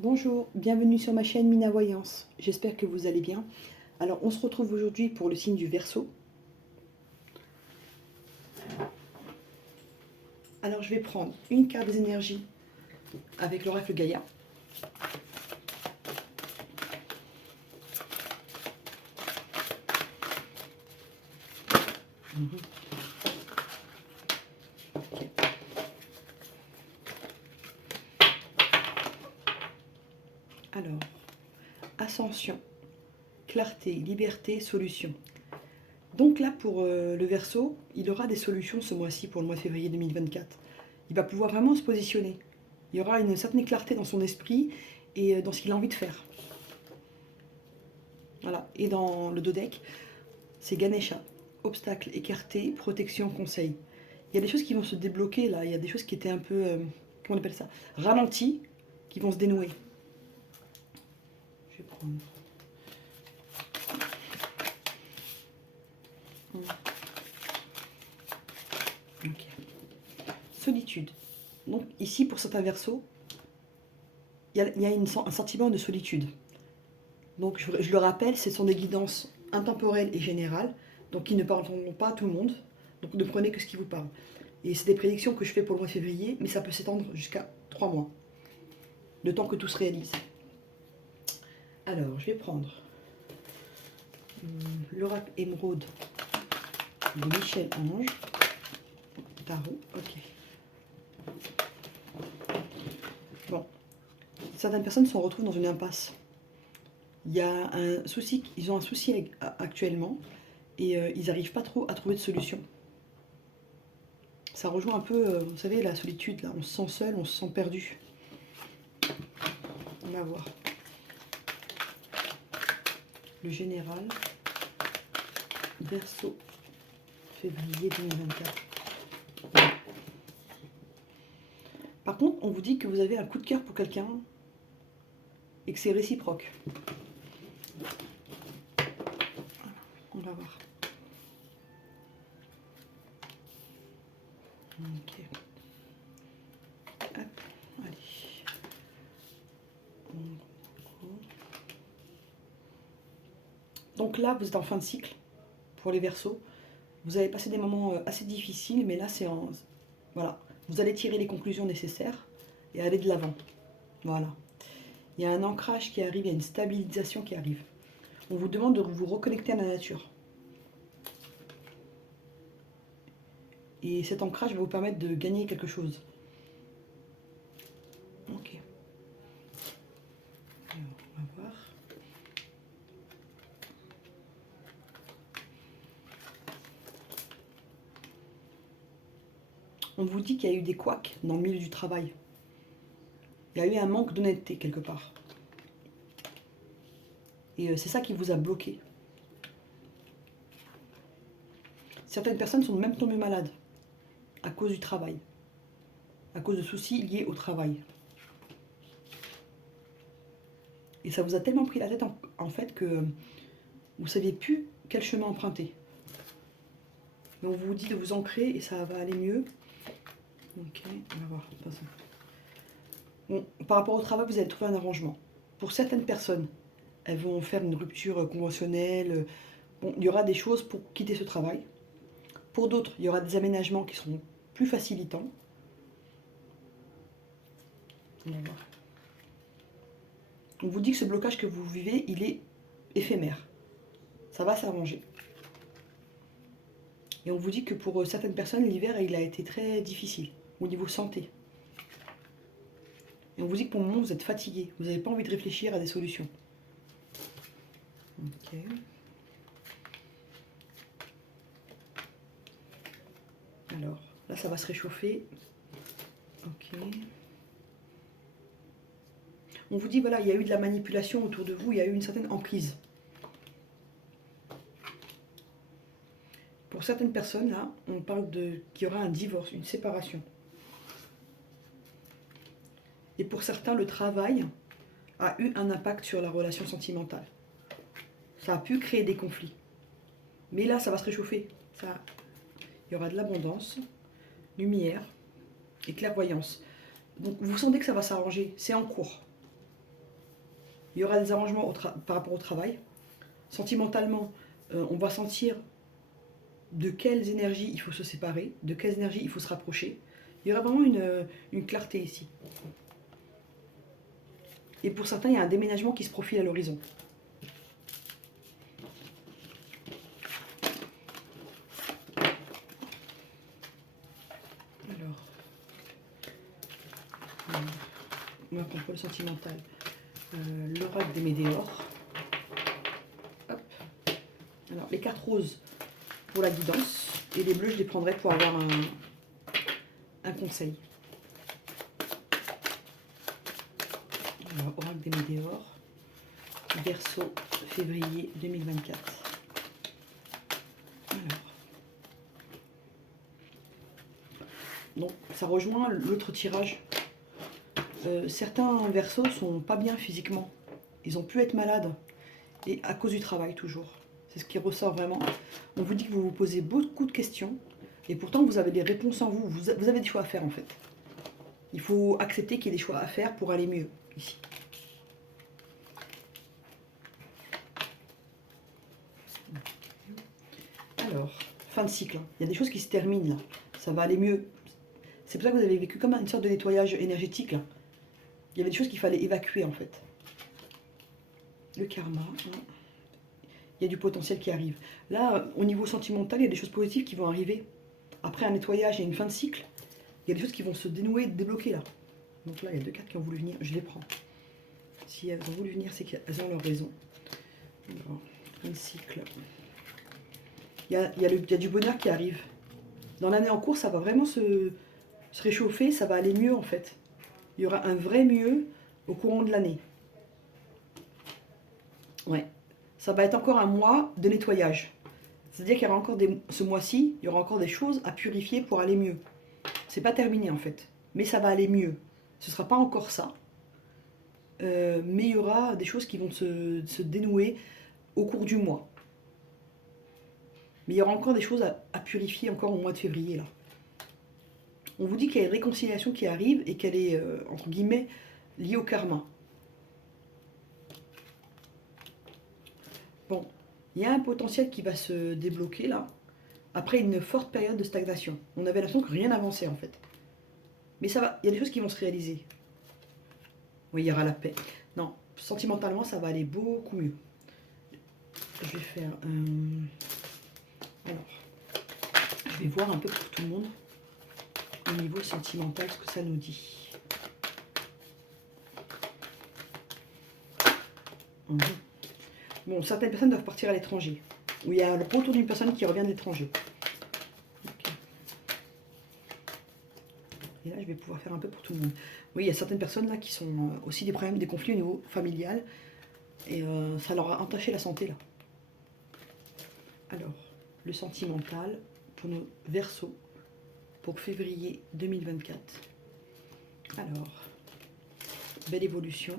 Bonjour, bienvenue sur ma chaîne Mina Voyance. J'espère que vous allez bien. Alors, on se retrouve aujourd'hui pour le signe du Verseau. Alors, je vais prendre une carte des énergies avec l'oracle Gaïa. Okay. Alors, ascension, clarté, liberté, solution. Donc là, pour le Verseau, il aura des solutions ce mois-ci, pour le mois de février 2024. Il va pouvoir vraiment se positionner. Il y aura une certaine clarté dans son esprit et dans ce qu'il a envie de faire. Voilà. Et dans le dodeck, c'est Ganesha. Obstacles, écartés, protection, conseil. Il y a des choses qui vont se débloquer là. Il y a des choses qui étaient un peu, comment on appelle ça, ralenties, qui vont se dénouer. Je vais prendre. Ok. Solitude. Donc ici, pour certains versos, il y a un sentiment de solitude. Donc je le rappelle, ce sont des guidances intemporelles et générales, donc qui ne parleront pas à tout le monde. Donc ne prenez que ce qui vous parle. Et c'est des prédictions que je fais pour le mois de février, mais ça peut s'étendre jusqu'à 3 mois. Le temps que tout se réalise. Alors, je vais prendre l'oracle émeraude de Michel Ange. Tarot, ok. Bon, certaines personnes se retrouvent dans une impasse. Il y a un souci, ils ont un souci actuellement et ils n'arrivent pas trop à trouver de solution. Ça rejoint un peu, vous savez, la solitude, là. On se sent seul, on se sent perdu. On va voir. Le général, Verseau, février 2024. Par contre, on vous dit que vous avez un coup de cœur pour quelqu'un et que c'est réciproque. On va voir. Ok. Hop, allez. Donc là, vous êtes en fin de cycle pour les Verseaux. Vous avez passé des moments assez difficiles, mais là, c'est en... Voilà. Vous allez tirer les conclusions nécessaires et aller de l'avant. Voilà. Il y a un ancrage qui arrive, il y a une stabilisation qui arrive. On vous demande de vous reconnecter à la nature. Et cet ancrage va vous permettre de gagner quelque chose. Ok. Alors, on va voir. On vous dit qu'il y a eu des couacs dans le milieu du travail. Il y a eu un manque d'honnêteté quelque part. Et c'est ça qui vous a bloqué. Certaines personnes sont même tombées malades à cause du travail, à cause de soucis liés au travail. Et ça vous a tellement pris la tête en fait que vous ne saviez plus quel chemin emprunter. Mais on vous dit de vous ancrer et ça va aller mieux. Ok, on va voir. Bon, par rapport au travail, vous allez trouver un arrangement. Pour certaines personnes, elles vont faire une rupture conventionnelle. Bon, il y aura des choses pour quitter ce travail. Pour d'autres, il y aura des aménagements qui seront plus facilitants. On va voir. On vous dit que ce blocage que vous vivez, il est éphémère. Ça va s'arranger. Et on vous dit que pour certaines personnes, l'hiver, il a été très difficile au niveau santé. Et on vous dit que pour le moment, vous êtes fatigué. Vous n'avez pas envie de réfléchir à des solutions. Ok. Alors, là, ça va se réchauffer. Ok. On vous dit, voilà, il y a eu de la manipulation autour de vous, il y a eu une certaine emprise. Pour certaines personnes, là, on parle qu'il y aura un divorce, une séparation. Et pour certains, le travail a eu un impact sur la relation sentimentale. Ça a pu créer des conflits. Mais là, ça va se réchauffer. Il y aura de l'abondance, lumière et clairvoyance. Donc vous sentez que ça va s'arranger, c'est en cours. Il y aura des arrangements par rapport au travail. Sentimentalement, on va sentir de quelles énergies il faut se séparer, de quelles énergies il faut se rapprocher. Il y aura vraiment une clarté ici. Et pour certains, il y a un déménagement qui se profile à l'horizon. Alors, on va prendre le sentimental. L'oracle des météores. Hop. Alors, les cartes roses pour la guidance et les bleus, je les prendrai pour avoir un conseil. Alors, oracle des météores, Verseau, février 2024. Alors, donc ça rejoint l'autre tirage. Certains Verseaux sont pas bien physiquement. Ils ont pu être malades et à cause du travail toujours. C'est ce qui ressort vraiment. On vous dit que vous vous posez beaucoup de questions et pourtant vous avez des réponses en vous. Vous avez des choix à faire en fait. Il faut accepter qu'il y ait des choix à faire pour aller mieux ici. Alors, fin de cycle. Il y a des choses qui se terminent là. Ça va aller mieux. C'est pour ça que vous avez vécu comme une sorte de nettoyage énergétique là. Il y avait des choses qu'il fallait évacuer en fait. Le karma. Hein. Il y a du potentiel qui arrive. Là, au niveau sentimental, il y a des choses positives qui vont arriver. Après un nettoyage et une fin de cycle, il y a des choses qui vont se dénouer, débloquer là. Donc là, il y a deux cartes qui ont voulu venir. Je les prends. Si elles ont voulu venir, c'est qu'elles ont leur raison. Alors, fin de cycle. Il y a du bonheur qui arrive. Dans l'année en cours, ça va vraiment se réchauffer, ça va aller mieux en fait. Il y aura un vrai mieux au courant de l'année. Ouais. Ça va être encore un mois de nettoyage. C'est-à-dire qu'il y aura encore ce mois-ci, il y aura encore des choses à purifier pour aller mieux. C'est pas terminé en fait, mais ça va aller mieux. Ce sera pas encore ça, mais il y aura des choses qui vont se dénouer au cours du mois. Mais il y aura encore des choses à purifier encore au mois de février là. On vous dit qu'il y a une réconciliation qui arrive et qu'elle est entre guillemets liée au karma. Bon, il y a un potentiel qui va se débloquer là, après une forte période de stagnation. On avait l'impression que rien n'avançait en fait. Mais ça va, il y a des choses qui vont se réaliser. Oui, il y aura la paix. Non, sentimentalement, ça va aller beaucoup mieux. Je vais faire... Alors, je vais voir un peu pour tout le monde, au niveau sentimental, ce que ça nous dit. Bon, certaines personnes doivent partir à l'étranger. Où il y a le retour d'une personne qui revient de l'étranger. Okay. Et là, je vais pouvoir faire un peu pour tout le monde. Oui, il y a certaines personnes là qui sont aussi des problèmes, des conflits au niveau familial. Et ça leur a entaché la santé là. Alors, le sentimental pour nos Verseaux pour février 2024. Alors, belle évolution.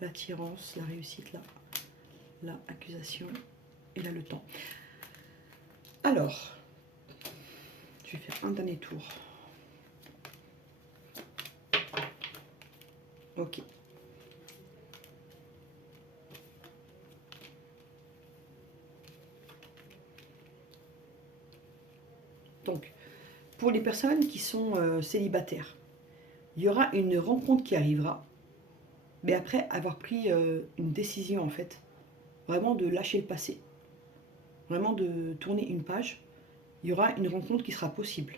L'attirance, la réussite là. Là, accusation. Et là, le temps. Alors, je vais faire un dernier tour. Ok. Donc, pour les personnes qui sont célibataires, il y aura une rencontre qui arrivera, mais après avoir pris une décision en fait, vraiment de lâcher le passé, vraiment de tourner une page, il y aura une rencontre qui sera possible.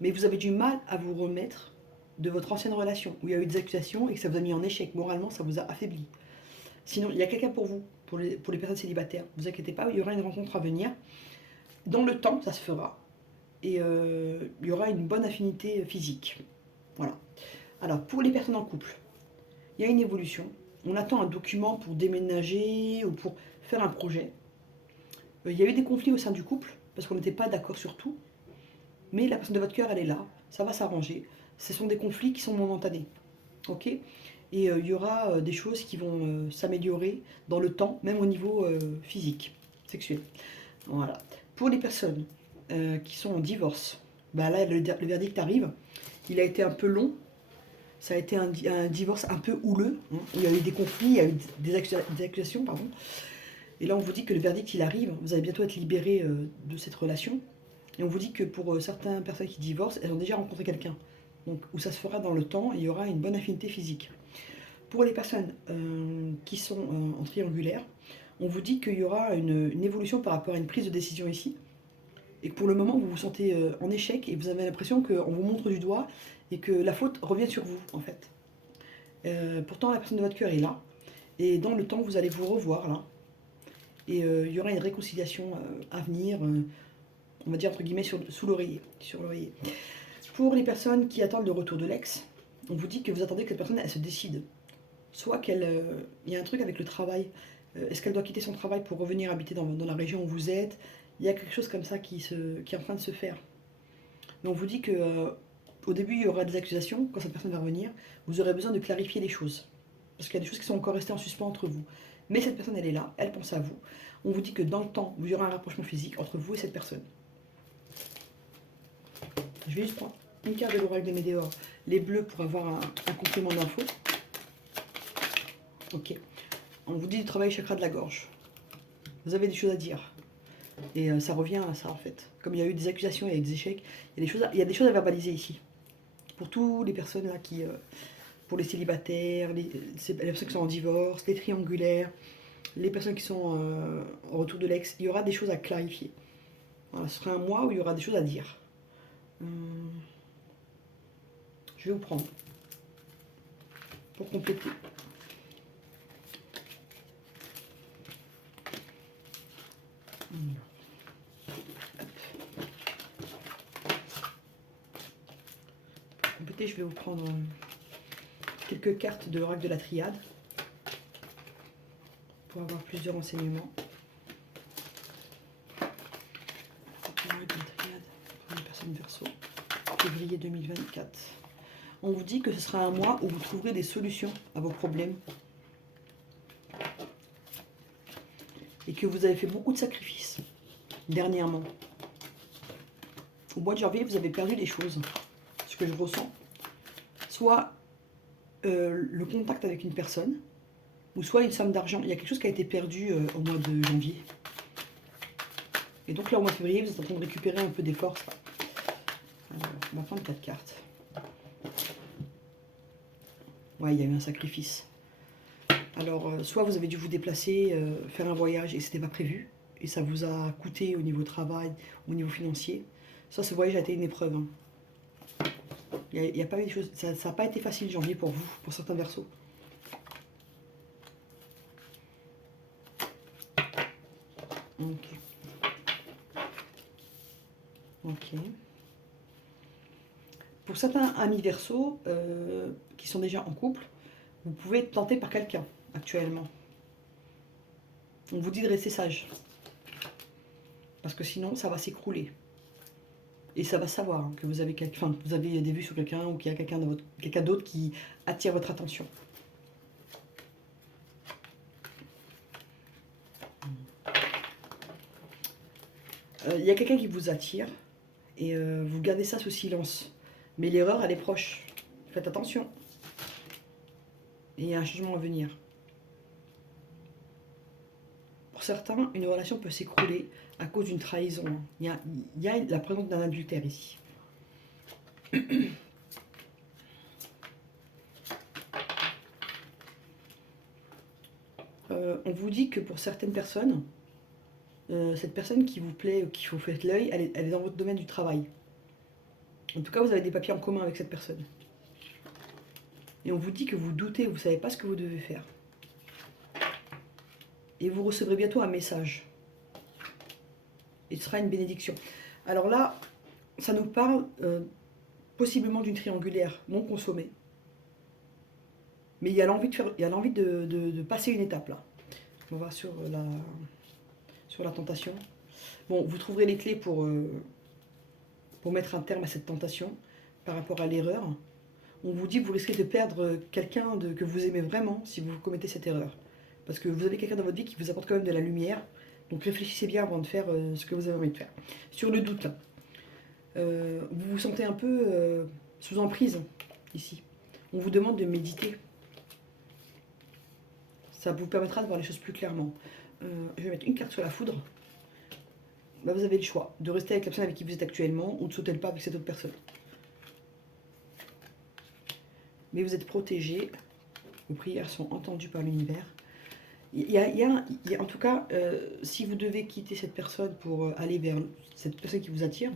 Mais vous avez du mal à vous remettre de votre ancienne relation, où il y a eu des accusations et que ça vous a mis en échec, moralement ça vous a affaibli. Sinon, il y a quelqu'un pour vous, pour les personnes célibataires, ne vous inquiétez pas, il y aura une rencontre à venir. Dans le temps, ça se fera. Et il y aura une bonne affinité physique. Voilà. Alors, pour les personnes en couple, il y a une évolution. On attend un document pour déménager ou pour faire un projet. Il y a eu des conflits au sein du couple, parce qu'on n'était pas d'accord sur tout. Mais la personne de votre cœur, elle est là. Ça va s'arranger. Ce sont des conflits qui sont momentanés. Ok ? Et il y aura des choses qui vont s'améliorer dans le temps, même au niveau physique, sexuel. Voilà. Pour les personnes qui sont en divorce, bah là, le verdict arrive. Il a été un peu long, Ça a été un divorce un peu houleux, hein, où il y a eu des conflits, il y a eu des accusations, pardon. Et là, on vous dit que le verdict, il arrive. Vous allez bientôt être libéré de cette relation. Et on vous dit que pour certaines personnes qui divorcent, elles ont déjà rencontré quelqu'un. Donc, où ça se fera dans le temps et il y aura une bonne affinité physique. Pour les personnes qui sont en triangulaire, on vous dit qu'il y aura une évolution par rapport à une prise de décision ici. Et que pour le moment, vous vous sentez en échec et vous avez l'impression qu'on vous montre du doigt et que la faute revient sur vous, en fait. Pourtant, la personne de votre cœur est là. Et dans le temps, vous allez vous revoir, là. Et il y aura une réconciliation à venir, on va dire entre guillemets, sous l'oreiller. Sur l'oreiller. Pour les personnes qui attendent le retour de l'ex, on vous dit que vous attendez que la personne, elle se décide. Soit qu'elle... il y a un truc avec le travail. Est-ce qu'elle doit quitter son travail pour revenir habiter dans la région où vous êtes? Il y a quelque chose comme ça qui est en train de se faire. Mais on vous dit que au début, il y aura des accusations. Quand cette personne va revenir, vous aurez besoin de clarifier les choses. Parce qu'il y a des choses qui sont encore restées en suspens entre vous. Mais cette personne, elle est là, elle pense à vous. On vous dit que dans le temps, il y aura un rapprochement physique entre vous et cette personne. Je vais juste prendre une carte de l'oracle des Météores, les bleus pour avoir un complément d'infos. Ok. On vous dit du travail chakra de la gorge. Vous avez des choses à dire. Et ça revient à ça en fait. Comme il y a eu des accusations et des échecs, il y a des choses à verbaliser ici. Pour toutes les personnes là qui... pour les célibataires, les personnes qui sont en divorce, les triangulaires, les personnes qui sont en retour de l'ex, il y aura des choses à clarifier. Voilà, ce sera un mois où il y aura des choses à dire. Je vais vous prendre pour compléter. Pour compléter, je vais vous prendre quelques cartes de l'oracle de la triade pour avoir plus de renseignements. L'oracle de la triade pour les personnes Verseau, février 2024. On vous dit que ce sera un mois où vous trouverez des solutions à vos problèmes et que vous avez fait beaucoup de sacrifices dernièrement. Au mois de janvier, vous avez perdu des choses, ce que je ressens. Soit le contact avec une personne, ou soit une somme d'argent. Il y a quelque chose qui a été perdu au mois de janvier. Et donc là, au mois de février, vous êtes en train de récupérer un peu des forces. Alors, on va prendre 4 cartes. Ouais, il y a eu un sacrifice. Alors, soit vous avez dû vous déplacer, faire un voyage et c'était pas prévu, et ça vous a coûté au niveau travail, au niveau financier. Ça, ce voyage a été une épreuve. Hein. Il y a pas eu des choses, ça n'a pas été facile janvier pour vous, pour certains Verseaux. Ok. Ok. Pour certains amis Verseaux qui sont déjà en couple, vous pouvez être tenté par quelqu'un actuellement. On vous dit de rester sage. Parce que sinon, ça va s'écrouler. Et ça va savoir hein, que vous avez, vous avez des vues sur quelqu'un ou qu'il y a quelqu'un d'autre qui attire votre attention. Il y a quelqu'un qui vous attire et vous gardez ça sous silence. Mais l'erreur, elle est proche. Faites attention. Et il y a un changement à venir. Pour certains, une relation peut s'écrouler à cause d'une trahison. Il y a la présence d'un adultère ici. On vous dit que pour certaines personnes, cette personne qui vous plaît, qui vous fait l'œil, elle est dans votre domaine du travail. En tout cas, vous avez des papiers en commun avec cette personne. Et on vous dit que vous doutez, vous ne savez pas ce que vous devez faire. Et vous recevrez bientôt un message. Et ce sera une bénédiction. Alors là, ça nous parle possiblement d'une triangulaire non consommée. Mais il y a l'envie de passer une étape là. On va sur la tentation. Bon, vous trouverez les clés pour mettre un terme à cette tentation par rapport à l'erreur. On vous dit que vous risquez de perdre quelqu'un que vous aimez vraiment si vous commettez cette erreur. Parce que vous avez quelqu'un dans votre vie qui vous apporte quand même de la lumière. Donc réfléchissez bien avant de faire ce que vous avez envie de faire. Sur le doute, vous vous sentez un peu sous emprise ici. On vous demande de méditer. Ça vous permettra de voir les choses plus clairement. Je vais mettre une carte sur la foudre. Bah, vous avez le choix de rester avec la personne avec qui vous êtes actuellement ou de sauter le pas avec cette autre personne. Mais vous êtes protégé. Vos prières sont entendues par l'univers. En tout cas, si vous devez quitter cette personne pour aller vers cette personne qui vous attire,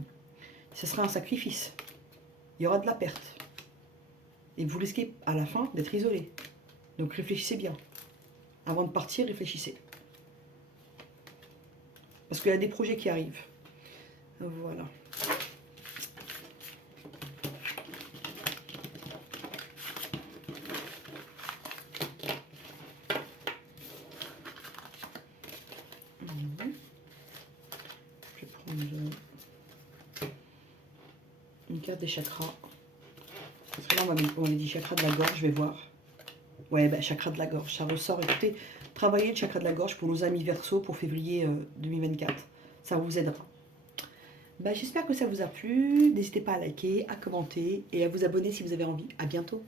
ce sera un sacrifice. Il y aura de la perte. Et vous risquez à la fin d'être isolé. Donc réfléchissez bien. Avant de partir, réfléchissez. Parce qu'il y a des projets qui arrivent. Voilà. Je vais prendre une carte des chakras. Parce que là, on m'avait dit chakra de la gorge, je vais voir. Ouais, bah, chakra de la gorge, ça ressort. Écoutez, travaillez le chakra de la gorge pour nos amis Verseau pour février 2024. Ça vous aidera. Bah, j'espère que ça vous a plu. N'hésitez pas à liker, à commenter et à vous abonner si vous avez envie. À bientôt.